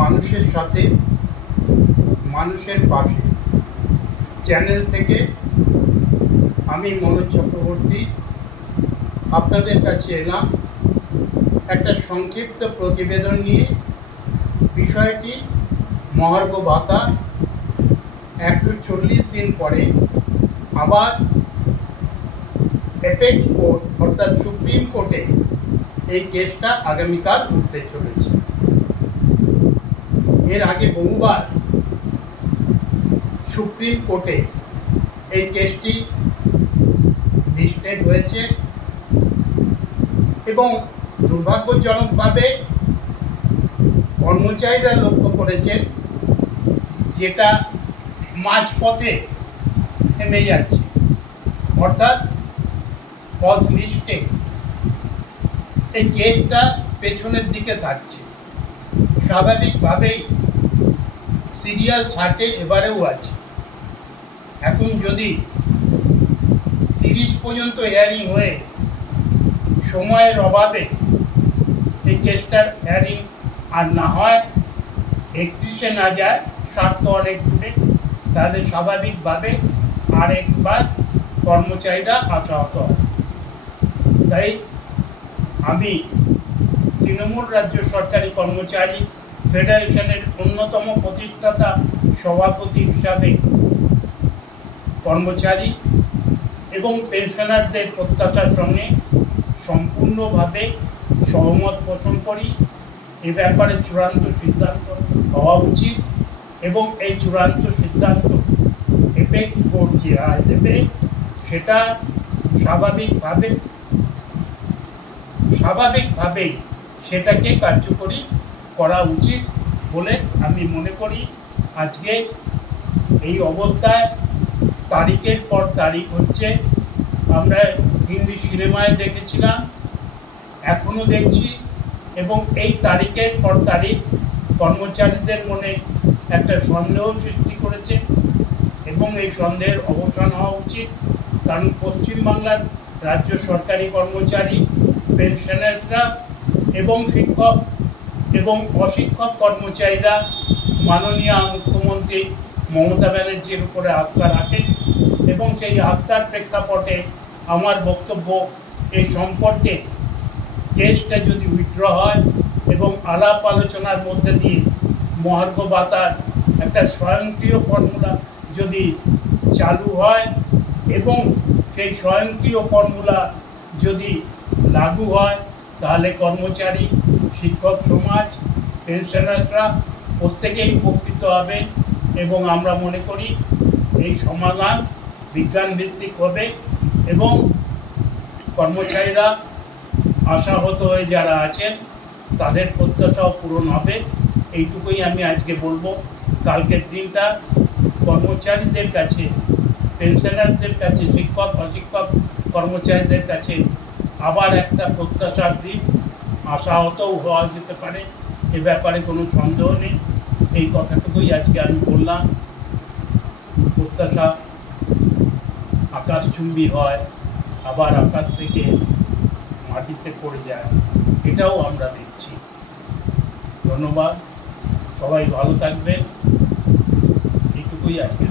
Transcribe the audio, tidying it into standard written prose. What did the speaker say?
মানুষের সাথে মানুষের পাশে চ্যানেল থেকে আমি মনোজ চক্রবর্তী আপনাদের কাছে এলাম একটা সংক্ষিপ্ত প্রতিবেদন নিয়ে। বিষয়টি মহার্ঘ ভাতা 140 দিন পরে আবার অ্যাপেক্স কোর্ট অর্থাৎ সুপ্রিম কোর্টে এই কেসটা আগামীকাল উঠতে চলেছে। এর আগে বহুবার সুপ্রিম কোর্টে এই কেসটি লিস্টেড হয়েছে এবং দুর্ভাগ্যজনকভাবে কর্মচারীরা লক্ষ্য করেছেন যেটা মাঝপথে থেমে যাচ্ছে, অর্থাৎ কজ লিস্টে এই কেসটা পেছনের দিকে থাকছে। স্বাভাবিকভাবেই সিরিয়াল 60 এবারেও আছে। এখন যদি 30 পর্যন্ত হিয়ারিং হয়ে সময়ের অভাবে এই কেসটার হিয়ারিং আর না হয়, 31-এ না যায়, স্বার্থ অনেক দূরে, তাহলে স্বাভাবিকভাবে আরেকবার কর্মচারীরা আশাহত হয়। তাই আমি তৃণমূল রাজ্য সরকারি কর্মচারী ফেডারেশনের অন্যতম প্রতিষ্ঠাতা সভাপতি হিসাবে কর্মচারী এবং পেনশনারদের প্রত্যাশার সঙ্গে সম্পূর্ণভাবে সহমত পোষণ করি। এ ব্যাপারে চূড়ান্ত সিদ্ধান্ত হওয়া উচিত এবং এই চূড়ান্ত সিদ্ধান্ত অ্যাপেক্স কোর্ট যে রায় দেবে সেটা স্বাভাবিকভাবেই সেটাকে কার্যকরী করা উচিত বলে আমি মনে করি। আজকে এই অবস্থায় তারিখের পর তারিখ হচ্ছে। আমরা হিন্দি সিনেমায় দেখেছিলাম, এখনও দেখছি, এবং এই তারিখের পর তারিখ কর্মচারীদের মনে একটা সন্দেহ সৃষ্টি করেছে এবং এই সন্দেহের অবসান হওয়া উচিত। কারণ পশ্চিমবাংলার রাজ্য সরকারি কর্মচারী, পেনশনাররা এবং শিক্ষক এবং অশিক্ষক কর্মচারীরা মাননীয় মুখ্যমন্ত্রী মমতা ব্যানার্জির উপরে আস্থা রাখেন এবং সেই আস্থার প্রেক্ষাপটে আমার বক্তব্য এই সম্পর্কে কেসটা যদি উইথড্র হয় এবং আলাপ আলোচনার মধ্যে দিয়ে মহার্ঘ ভাতার একটা স্বয়ংক্রিয় ফর্মুলা যদি চালু হয় এবং সেই স্বয়ংক্রিয় ফর্মুলা যদি লাগু হয়, তাহলে কর্মচারী, শিক্ষক সমাজ, পেনশনাররা প্রত্যেকেই উপকৃত হবেন এবং আমরা মনে করি এই সমাধান বিজ্ঞানভিত্তিক হবে এবং কর্মচারীরা আশাহত হয়ে যারা আছেন তাদের প্রত্যাশাও পূরণ হবে। এইটুকুই আমি আজকে বলবো। কালকের দিনটা কর্মচারীদের কাছে, পেনশনারদের কাছে, শিক্ষক অশিক্ষক কর্মচারীদের কাছে আবার একটা প্রত্যাশার দিন। আশাহতও হওয়া যেতে পারে, এ ব্যাপারে কোনো সন্দেহ নেই। এই কথাটুকুই আজকে আমি বললাম। প্রত্যাশা আকাশচুম্বী হয়, আবার আকাশ থেকে মাটিতে পড়ে যায়, এটাও আমরা দেখছি। ধন্যবাদ, সবাই ভালো থাকবেন, এইটুকুই আজকে।